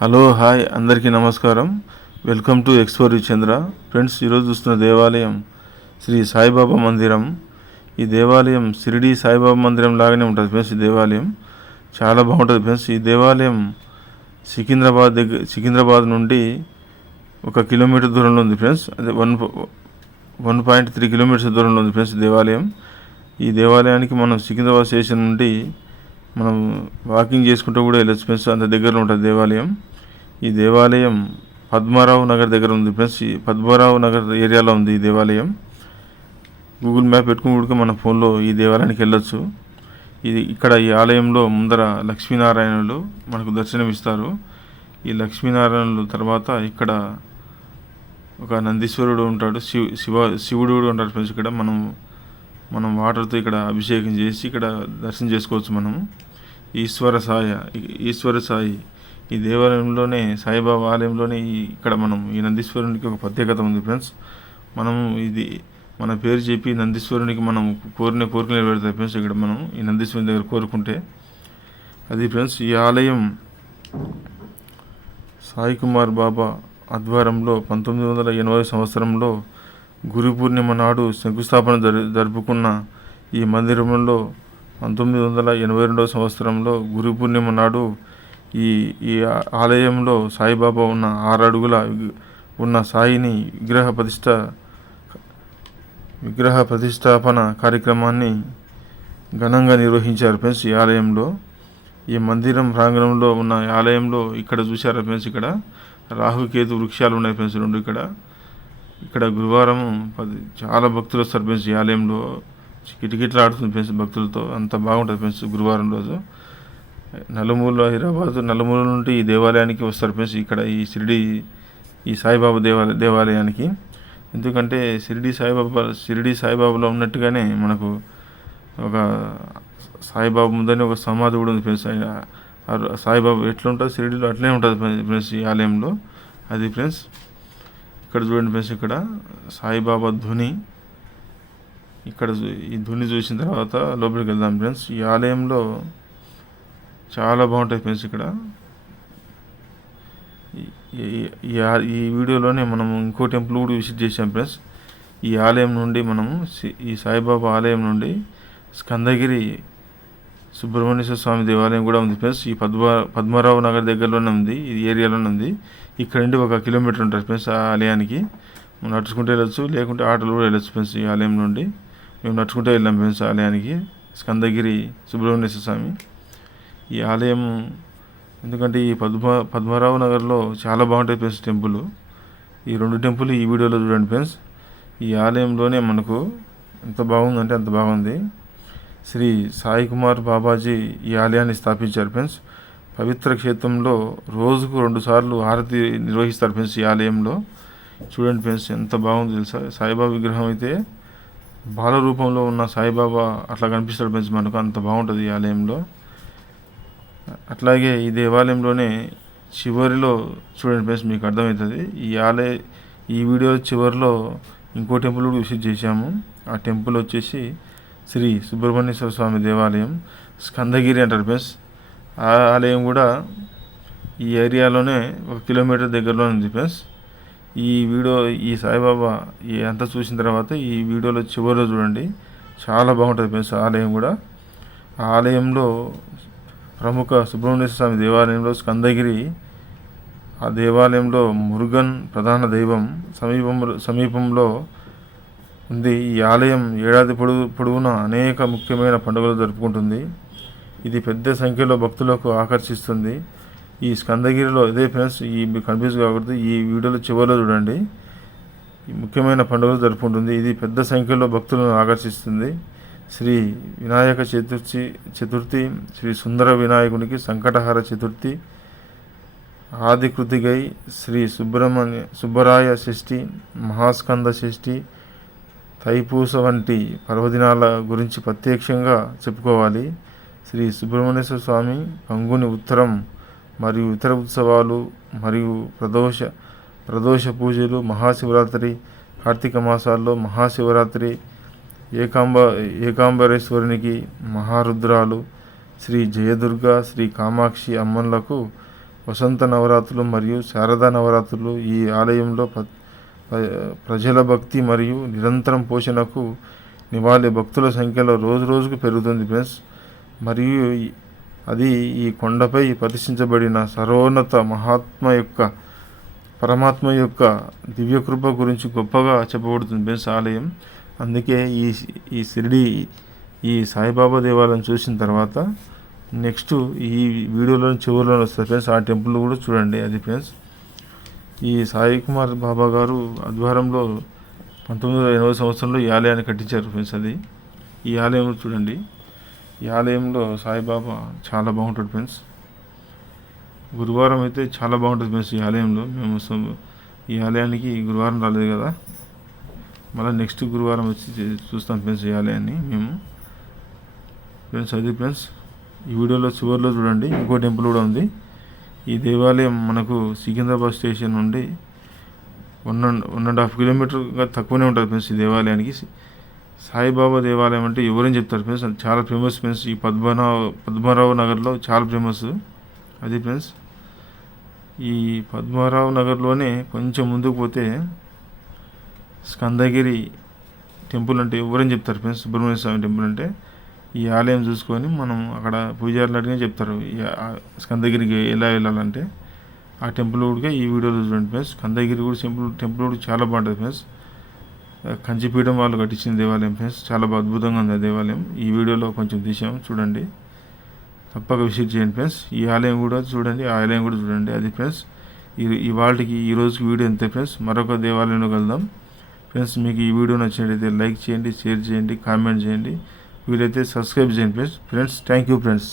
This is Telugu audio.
హలో హాయ్ అందరికీ నమస్కారం. Welcome to explore Chandra. Friends, ఈరోజు చూస్తున్న దేవాలయం శ్రీ సాయిబాబా మందిరం. ఈ దేవాలయం షిరిడి సాయిబాబా మందిరం లాగానే ఉంటుంది ఫ్రెండ్స్. ఈ దేవాలయం చాలా బాగుంటుంది ఫ్రెండ్స్. ఈ దేవాలయం సికింద్రాబాద్ నుండి 1 కిలోమీటర్ దూరంలో ఉంది ఫ్రెండ్స్. అదే 1.3 కిలోమీటర్స్ దూరంలో ఉంది ఫ్రెండ్స్ దేవాలయం. ఈ దేవాలయానికి మనం సికింద్రాబాద్ స్టేషన్ నుండి మనం వాకింగ్ చేసుకుంటూ కూడా వెళ్ళొచ్చు ఫ్రెండ్స్. అంత దగ్గరలో ఉంటుంది దేవాలయం. ఈ దేవాలయం పద్మారావు నగర్ దగ్గర ఉంది ఫ్రెండ్స్. ఈ పద్మారావు నగర్ ఏరియాలో ఉంది ఈ దేవాలయం. గూగుల్ మ్యాప్ పెట్టుకుని కూడా మన ఫోన్లో ఈ దేవాలయానికి వెళ్ళొచ్చు. ఇక్కడ ఈ ఆలయంలో ముందర లక్ష్మీనారాయణులు మనకు దర్శనమిస్తారు. ఈ లక్ష్మీనారాయణులు తర్వాత ఇక్కడ ఒక నందీశ్వరుడు ఉంటాడు, శివుడు కూడా ఉంటాడు ఫ్రెండ్స్. ఇక్కడ మనం వాటర్తో ఇక్కడ అభిషేకం చేసి ఇక్కడ దర్శనం చేసుకోవచ్చు మనము. ఈశ్వర సాయి ఈ దేవాలయంలోనే, సాయిబాబా ఆలయంలోనే ఇక్కడ మనం ఈ నందీశ్వరునికి ఒక ప్రత్యేకత ఉంది ఫ్రెండ్స్. మనము మన పేరు చెప్పి నందీశ్వరునికి మనం కోరికలు నెరవేరుతాయి ఫ్రెండ్స్. ఇక్కడ మనం ఈ నందీశ్వరుని దగ్గర కోరుకుంటే అది ఫ్రెండ్స్. ఈ ఆలయం సాయి కుమార్ బాబా ఆధ్వర్యంలో 1980 సంవత్సరంలో గురు పూర్ణిమ నాడు శంకుస్థాపన జరుపుకున్న ఈ మందిరంలో 1982 సంవత్సరంలో గురు పూర్ణిమ నాడు ఈ ఆలయంలో సాయిబాబా ఉన్న 6 అడుగుల ఉన్న సాయిని విగ్రహ ప్రతిష్టాపన కార్యక్రమాన్ని ఘనంగా నిర్వహించారు ఫ్రెండ్స్. ఈ ఆలయంలో, ఈ మందిరం ప్రాంగణంలో ఉన్న ఆలయంలో ఇక్కడ చూశారు ఫ్రెండ్స్. ఇక్కడ రాహుకేతు వృక్షాలు ఉన్నాయి ఫ్రెండ్స్ 2. ఇక్కడ గురువారం చాలా భక్తులు వస్తారు ఫ్రెండ్స్. ఈ ఆలయంలో కిటకిటలు ఆడుతుంది ఫ్రెండ్స్ భక్తులతో. అంత బాగుంటుంది ఫ్రెండ్స్ గురువారం రోజు. హైదరాబాద్ నలుమూల నుండి ఈ దేవాలయానికి వస్తారు ఫ్రెండ్స్. ఇక్కడ ఈ సాయిబాబా దేవాలయానికి. ఎందుకంటే షిరిడి సాయిబాబాలో ఉన్నట్టుగానే మనకు ఒక సాయిబాబా ముందని ఒక సమాధి కూడా ఉంది ఫ్రెండ్స్. సాయిబాబా ఎట్లా ఉంటుంది షిరిడిలో అట్లనే ఉంటుంది ఫ్రెండ్స్ ఈ ఆలయంలో. అది ఫ్రెండ్స్ ఇక్కడ చూడండి ఫ్రెండ్స్. ఇక్కడ సాయిబాబా ధుని. ఇక్కడ ఈ ధుని చూసిన తర్వాత లోపలికి వెళ్దాం ఫ్రెండ్స్. ఈ ఆలయంలో చాలా బాగుంటాయి ఫ్రెండ్స్. ఇక్కడ ఈ వీడియోలోనే మనం ఇంకో టెంపుల్ కూడా విజిట్ చేసాం ఫ్రెండ్స్. ఈ ఆలయం నుండి మనము ఈ సాయిబాబా ఆలయం నుండి స్కందగిరి సుబ్రహ్మణ్యేశ్వర స్వామి దేవాలయం కూడా ఉంది ఫ్రెండ్స్. ఈ పద్మారావు నగర్ దగ్గరలోనే ఉంది, ఈ ఏరియాలోనే ఉంది. ఇక్కడ నుండి 1 కిలోమీటర్ ఉంటుంది ఫ్రెండ్స్ ఆ ఆలయానికి. మనం నడుచుకుంటూ వెళ్ళొచ్చు, లేకుంటే ఆటోలు కూడా వెళ్ళొచ్చు ఫ్రెండ్స్. ఈ ఆలయం నుండి మేము నడుచుకుంటూ వెళ్ళాం ఫ్రెండ్స్ ఆలయానికి, స్కందగిరి సుబ్రహ్మణ్యేశ్వర స్వామి ఈ ఆలయం. ఎందుకంటే ఈ పద్మారావు నగర్లో చాలా బాగుంటాయి ఫ్రెండ్స్ టెంపుల్. ఈ 2 టెంపుల్ ఈ వీడియోలో చూడండి ఫ్రెండ్స్. ఈ ఆలయంలోనే మనకు ఎంత బాగుందంటే అంత బాగుంది. శ్రీ సాయి కుమార్ బాబాజీ ఈ ఆలయాన్ని స్థాపించారు ఫ్రెండ్స్. పవిత్ర క్షేత్రంలో రోజుకు 2 సార్లు హారతి నిర్వహిస్తారు ఫ్రెండ్స్ ఈ ఆలయంలో. చూడండి ఫ్రెండ్స్ ఎంత బాగుంది తెలుసా. సాయిబాబా విగ్రహం అయితే బాల రూపంలో ఉన్న సాయిబాబా అట్లా కనిపిస్తాడు ఫ్రెండ్స్ మనకు. అంత బాగుంటుంది ఈ ఆలయంలో. అట్లాగే ఈ దేవాలయంలోనే చివరిలో చూడండి ఫ్రెండ్స్, మీకు అర్థమవుతుంది. ఈ వీడియో చివరిలో ఇంకో టెంపుల్ కూడా విజిట్ చేశాము. ఆ టెంపుల్ వచ్చేసి శ్రీ సుబ్రహ్మణ్యేశ్వర స్వామి దేవాలయం, స్కందగిరి అంటారు ఫ్రెండ్స్. ఆ ఆలయం కూడా ఈ ఏరియాలోనే 1 కిలోమీటర్ దగ్గరలో ఉంది ఫ్రెండ్స్. ఈ సాయిబాబా అంతా చూసిన తర్వాత ఈ వీడియోలో చివరిలో చూడండి, చాలా బాగుంటుంది ఫ్రెండ్స్ ఆలయం కూడా. ఆ ఆలయంలో ప్రముఖ సుబ్రహ్మణ్యేశ్వర స్వామి దేవాలయంలో స్కందగిరి, ఆ దేవాలయంలో మురుగన్ ప్రధాన దైవం సమీపంలో ఉంది. ఈ ఆలయం ఏడాది పొడవునా అనేక ముఖ్యమైన పండుగలు జరుపుకుంటుంది. ఇది పెద్ద సంఖ్యలో భక్తులకు ఆకర్షిస్తుంది. ఈ స్కందగిరిలో ఇదే ఫ్రెండ్స్, కన్ఫ్యూజ్ కాకూడదు, ఈ వీడియోలో చివరిలో చూడండి. ఈ ముఖ్యమైన పండుగలు జరుపుకుంటుంది. ఇది పెద్ద సంఖ్యలో భక్తులను ఆకర్షిస్తుంది. శ్రీ వినాయక చతుర్థి, శ్రీ సుందర వినాయకునికి సంకటహార చతుర్థి, ఆది కృతిగై, శ్రీ సుబ్బరాయ షష్ఠి, మహాస్కంద షష్ఠి, తైపూస వంటి పర్వదినాల గురించి ప్రత్యక్షంగా చెప్పుకోవాలి. శ్రీ సుబ్రహ్మణ్యేశ్వర స్వామి పంగుని ఉత్తరం మరియు ఇతర ఉత్సవాలు మరియు ప్రదోష పూజలు, మహాశివరాత్రి, కార్తీక మాసాల్లో మహాశివరాత్రి, ఏకాంబరేశ్వరునికి మహారుద్రాలు, శ్రీ జయదుర్గ, శ్రీ కామాక్షి అమ్మన్లకు వసంత నవరాత్రులు మరియు శారదా నవరాత్రులు ఈ ఆలయంలో ప్రజల భక్తి మరియు నిరంతరం పోషణకు నివాళి భక్తుల సంఖ్యలో రోజు రోజుకు పెరుగుతుంది ఫ్రెండ్స్. మరియు అది ఈ కొండపై ప్రతిష్ఠించబడిన సర్వోన్నత పరమాత్మ యొక్క దివ్యకృప గురించి గొప్పగా చెప్పబడుతుంది ఫ్రెండ్స్ ఆలయం. అందుకే ఈ షిరిడి ఈ సాయిబాబా దేవాలయం చూసిన తర్వాత నెక్స్ట్ ఈ వీడియోలో చివరిలో వస్తుంది ఫ్రెండ్స్, ఆ టెంపుల్ కూడా చూడండి. అది ఫ్రెండ్స్ ఈ సాయి కుమార్ బాబా గారు ఆధ్వర్యంలో 1980 సంవత్సరంలో ఈ ఆలయాన్ని కట్టించారు ఫ్రెండ్స్. అది ఈ ఆలయం చూడండి. ఈ ఆలయంలో సాయిబాబా చాలా బాగుంటుంది ఫ్రెండ్స్. గురువారం అయితే చాలా బాగుంటుంది ఫ్రెండ్స్ ఈ ఆలయంలో. మేము ఈ ఆలయానికి గురువారం రాలేదు కదా, మళ్ళీ నెక్స్ట్ గురువారం వచ్చి చూస్తాం ఫ్రెండ్స్ ఈ ఆలయాన్ని మేము ఫ్రెండ్స్. అది ఫ్రెండ్స్ ఈ వీడియోలో చివరిలో చూడండి ఇంకో టెంపుల్ కూడా ఉంది. ఈ దేవాలయం మనకు సికింద్రాబాద్ స్టేషన్ నుండి 1.5 కిలోమీటర్గా తక్కువనే ఉంటుంది ఫ్రెండ్స్. ఈ దేవాలయానికి సాయిబాబా దేవాలయం అంటే ఎవరైనా చెప్తారు ఫ్రెండ్స్, అది చాలా ఫేమస్ ఫ్రెండ్స్. ఈ పద్మారావు నగర్లో చాలా ఫేమస్. అది ఫ్రెండ్స్ ఈ పద్మారావు నగర్లోనే కొంచెం ముందుకు పోతే స్కందగిరి టెంపుల్ అంటే ఎవరైనా చెప్తారు ఫ్రెండ్స్. సుబ్రహ్మణ్య స్వామి టెంపుల్ అంటే ఈ ఆలయం చూసుకొని మనం అక్కడ పూజారులు అడిగిన చెప్తారు స్కందగిరికి ఎలా వెళ్ళాలంటే. ఆ టెంపుల్ కూడా ఈ వీడియోలో చూడండి ఫ్రెండ్స్. స్కందగిరి కూడా టెంపుల్ కూడా చాలా బాగుంటుంది ఫ్రెండ్స్. కంచిపీఠం వాళ్ళు కట్టించిన దేవాలయం ఫ్రెండ్స్. చాలా అద్భుతంగా ఉంది ఆ దేవాలయం. ఈ వీడియోలో కొంచెం తీసాం చూడండి, తప్పక విజిట్ చేయండి ఫ్రెండ్స్. ఈ ఆలయం కూడా చూడండి, ఆ ఆలయం కూడా చూడండి. అది ఫ్రెండ్స్ ఈ రోజుకి వీడియో అంతే ఫ్రెండ్స్. మరొక దేవాలయంలో కలుద్దాం ఫ్రెండ్స్. మీకు ఈ వీడియో నచ్చినట్లయితే లైక్ చేయండి, షేర్ చేయండి, కామెంట్ చేయండి, వీలైతే సబ్స్క్రైబ్ చేయండి ఫ్రెండ్స్. Thank you friends.